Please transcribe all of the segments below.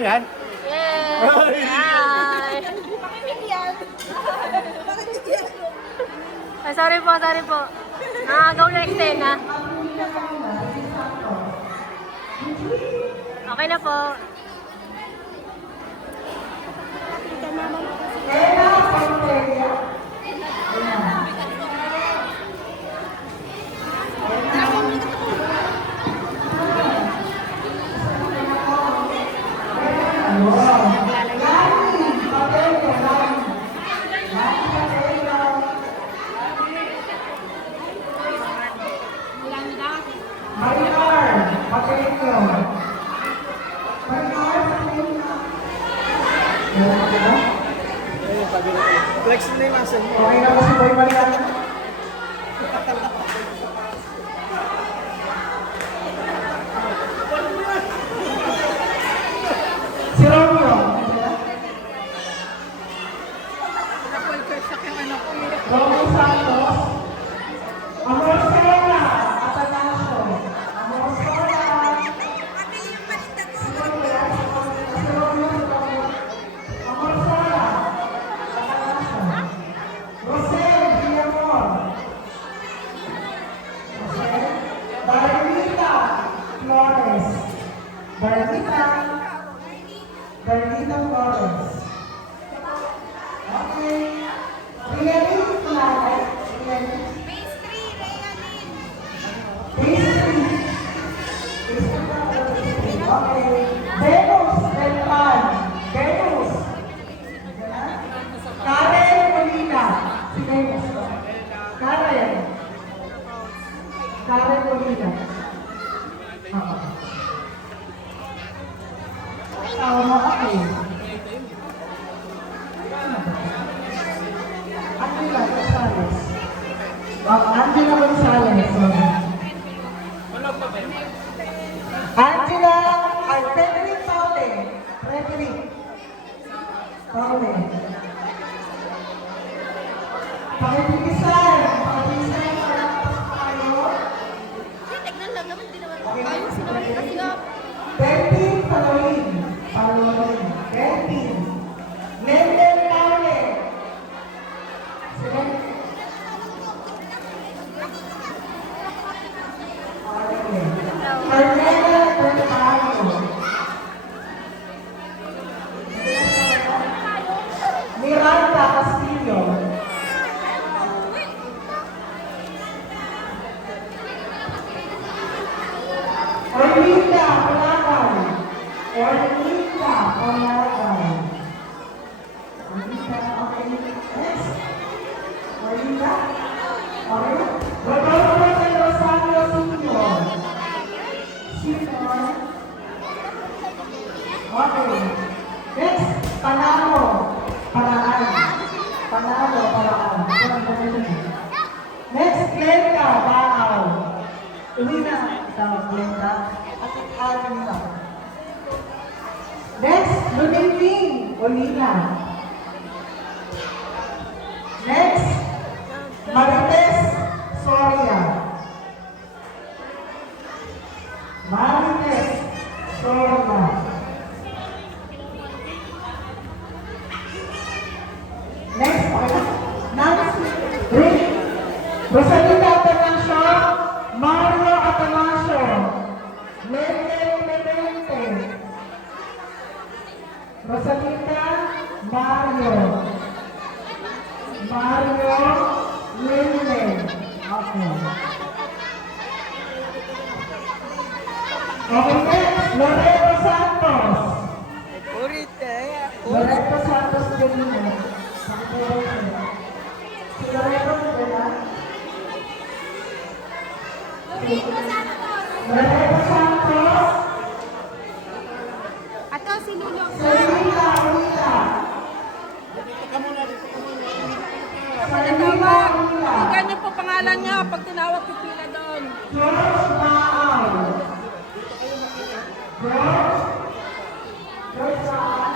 yan? Yay! Hi! Pakibigyan. Pakibigyan. Ay, sorry po, sorry po. Go next 10 ha. Okay na po. Flex na yung muscle mo. Okay na po si Boy Mariano. Si Romeo. Romeo Santos. Amor Sola. Atanasio. Amor Sola. Amor Sola. Rosel Villamor. Darlita Flores. Darlita Flores. Okay. Rialin Flores. Base 3. Okay. Venus Beltran. Venus. Karen Molina. Si Venus. Karen Molina. Oo. Tama, okay. Angela Gonzalez. Angela Gonzalez. Sorry. Angela, Frederick Paule. Frederick Paule. Pakitikisan para tayo. Tignan lang naman, din naman. Ayun, sinawali kasi nga. Delphin Paloin. Delphin. Lendel Paule. Sila. Okay. Carmela Bertano. Miranda Castillo. Orlinda Palagan. Orlinda, okay. Next. Orlinda. Okay. Rodolfo de Rosario Senior. Okay. Next. Panalo. Paraan. Next. Glenda Baaw. Uwi na. Ikaw, Glenda. At ikaw nito. Next, Luningning Olina. Next, Marites Soria. Next, Nancy Rick. Rosalita Atanasio. Mario Atanasio. Lele Clemente. Rosalita Mario Lele. Okay. Okay, next, Loreto Santos. Loreto Santos Jr. Si Loreto, diba? Loreto Santos. Ato, si Lulo. Selena Urita. Selena Urita. Ganyan po pangalan niya pag tinawag pipila doon. George Baal. George Baal.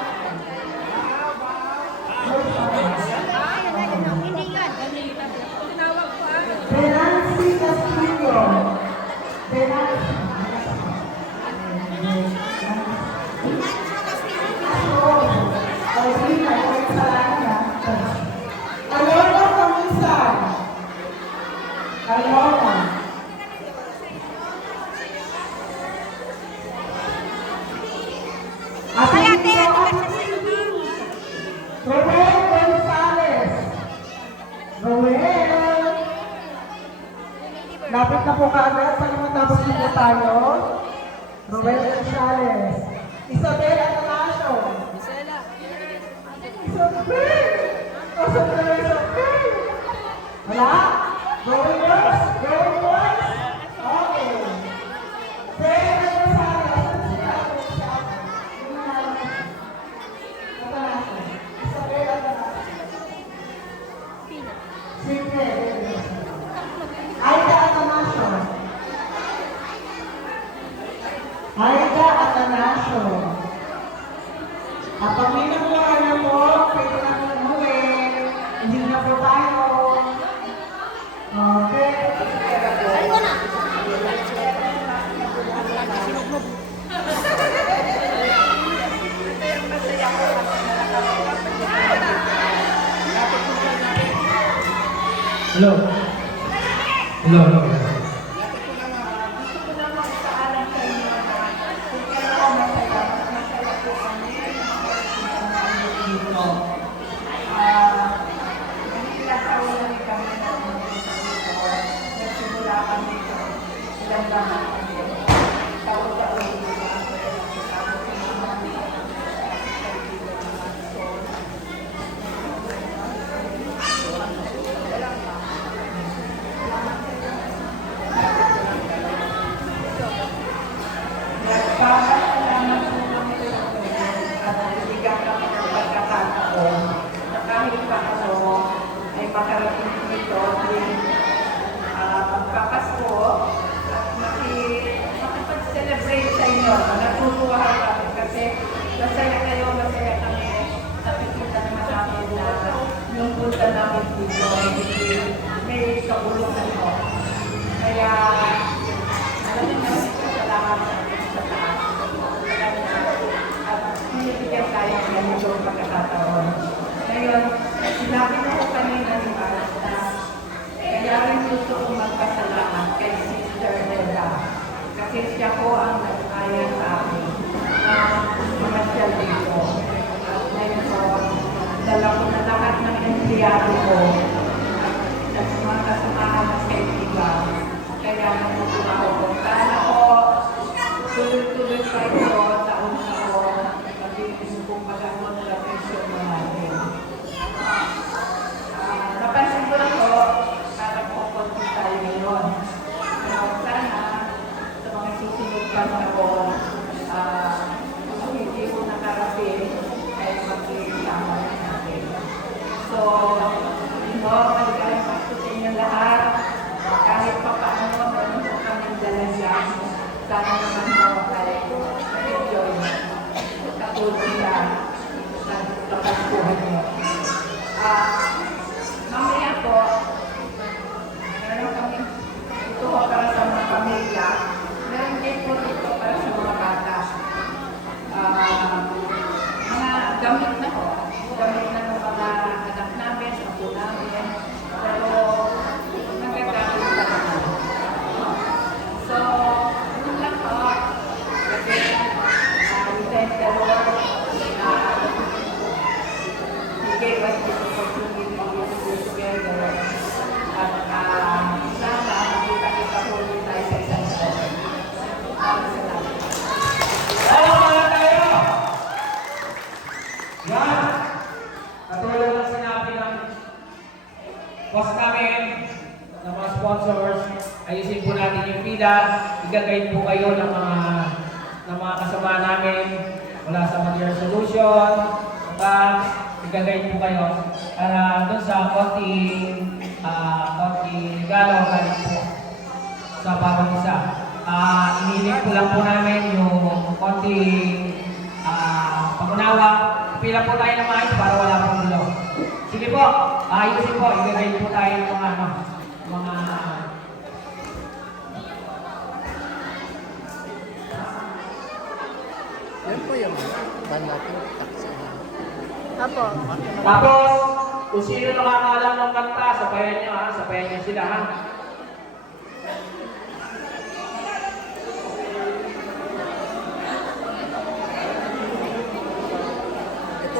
Hindi yan. Tinawag po Benancy Castillo. Benancy. ate. Ate kasi sa'yo na. Roel Gonzalez. Roel. Lapit na po kaagad. Palimatapos na po tayo. Roel Gonzalez. Isabel Atanasio. Isabel! Asan na lang Isabel? Wala? Going once? Going twice? Okay. Roel Gonzalez. Asan siya? Atanasio. Isabel Atanasio. Sige. Aida Atanasio. Aida Atanasio. Pag may nakuha ka na po, pwede na po umuwi. Hindi na po tayo. Okay. Ay, ko na. Hello. Hello, hello. Kahit pa ay makarating dito din pagpapasko at makipag-celebrate sa inyo. Natutuwa kami kasi masaya kayo, masaya kami. Nakikita naman namin na yung punta namin dito may kabuluhan mo. Kaya alam niyo na salamat sa taas. At pinibigyan tayo ng ganitong pagkakataon. Ngayon, sinabi na ko kanina ni Mars na kaya rin gusto kong magpasalamat kay Sister Nella. Kasi siya po ang nag-aya sa amin na pumasyal dito. At ngayon po, dala ko na lahat ng empleyado ko at mga kasamahan na sa iba. Kaya natutuwa ko. Sana po, tuloy-tuloy pa ito taon-taon. Pag-ibig kong mag-amon na presyon mo natin. Napansin ko lang po, parang pupunti tayo ngayon. Pero sana, sa mga susunod pa na po, kung hindi ko nakarating, ay mag-iisama natin. So, maligayang pasto sa inyo lahat. Kahit pa paano, meron po kaming dalang. Sana naman po ay enjoy katulad na kapagpuhan niyo. Mamaya po, meron kami ito para sa mga pamilya. Meron din po ito para sa mga bata. Mga gamit na po. Gamit na ng mga anak namin, sa po namin. Pero, nagagamit na naman. So, yun lang po. Kasi, we thank the Lord He gave us this opportunity to be together. At sana, makita-kita po ulit tayo sa isang oras. Salamat. Salamat tayo! Yan! Katulad ng sinabi ng boss namin, ng mga sponsors, ayusin po natin yung pila, igagayad po kayo ng mga kasama namin mula sa Material Solution, igagayad po kayo doon sa konting regalo galing po sa bawat isa. Inilig ko lang po namin yung konting pag-unawa. Pila po tayo ng maayos para wala pong gulo. Sige po, ayusin po, igagayad po tayo ng mga Yan po yung ban natin. Apo. Tapos, kung sino nakakaalam ng kanta, sabayan niyo ha, sabayan niyo sila ha.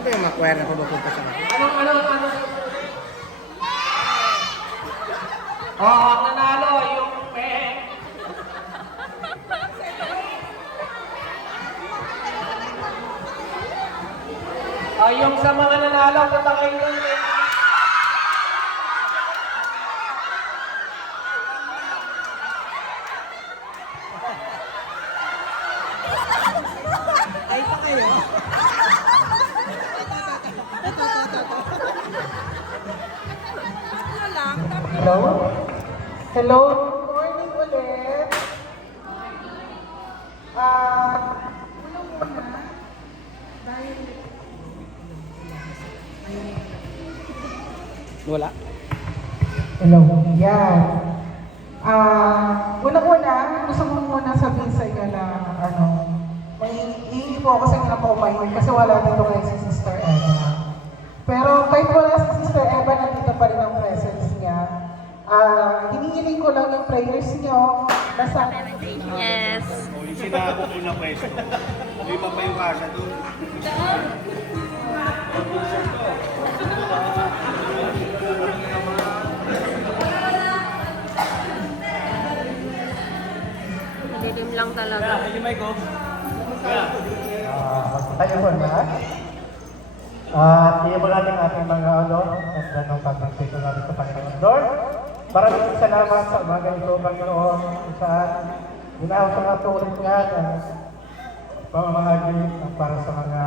ba yung mga choir na pumupunta sa mga? Ano? Oo, nanalo yung yung sa mga nanalo, punta kayo doon. Hello? Hello? Good morning ulit. Unang-una, dahil Wala. hello, yan. Unang-una, gusto ko muna sabihin sa inyo na may hihingi po ako sa inyo na paumahin kasi wala dito kayo si Sister Eva. Pero kahit wala si Sister Eva, nandito pa rin ang presence niya. Hinihiling ko lang yung prayers niyo na sa... Yes. Yung sinabot ko na pwesto. Lima pa yung kasha doon. Dilim lang talaga. Tayo po na. At iibang natin ating mga at ganong pagpapito natin sa Panginoon. Lord, maraming salamat sa umaga ito, Panginoon, kung saan ginawa sa mga tulad nga ng pamamahagi para sa mga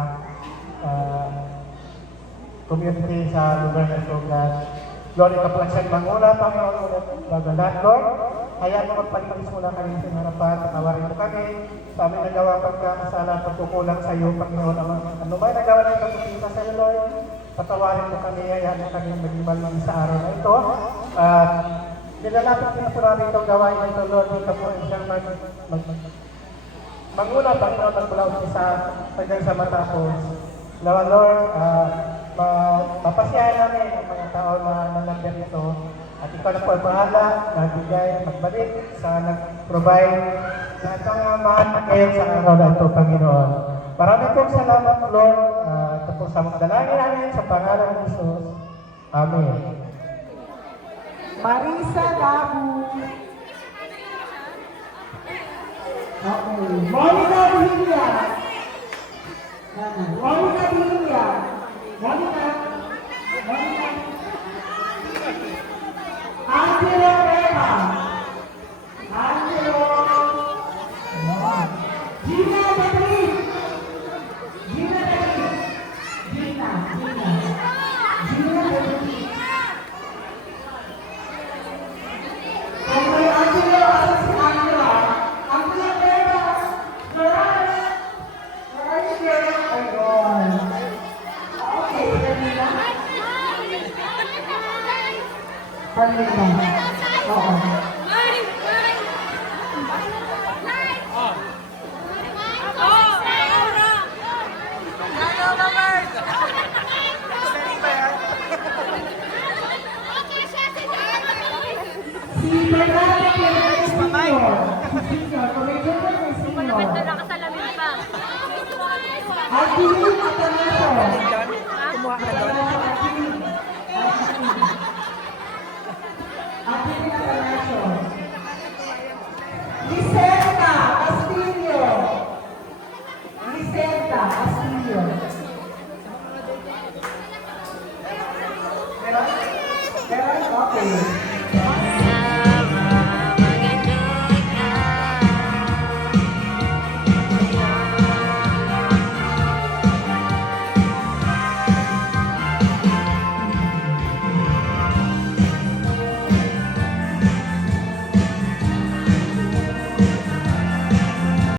community sa lugar ng Sugat. Lord, ikapalasyan manguna, Panginoon, bago lahat, Lord. Hayaan mo magpalinis mula kami sa harapan, patawarin mo kami sa aming nagawa pagkakasala, pagkukulang sa iyo, Panginoon. Ano ba nagawa ng pagkukulang sa iyo, Lord? Patawarin mo kami, hayaan mo kami maging malmang sa araw na ito. At nilalapit din po namin itong gawain na ito, Lord. Ito po siyang manguna, Panginoon, magmula sa hanggang sa matapos. Nawa, Lord, mapasyahan namin ang mga tao na nandiyan ito. At ikaw na po ang bahala, nagbigay, magbalik, sa nag-provide na itong mahal na kayo sa araw na ito, Panginoon. Maraming pong salamat, Lord. Ito po sa magdalangin namin sa pangalan ng Jesus. Amen. Marisa Labu. Okay. Monica Villa. Monica Villa. Monica. Angelo Rema. Angelo. Gina Beatriz. Gina Beatriz. Gina Beatriz. Kung may Angelo, asa si Angela? Angela Rema. Where are you? Ayun. Okay, kanina. Kanina. Oo. Si Bernardo Pérez Senior. Senior, comedian na si Senior. Maganda nakasalamin pa. At Dilin Atanaso. Kumuha ka doon. At Dilin Atanaso. Lisenta Castillo. Lisenta Castillo. Meron? Okay.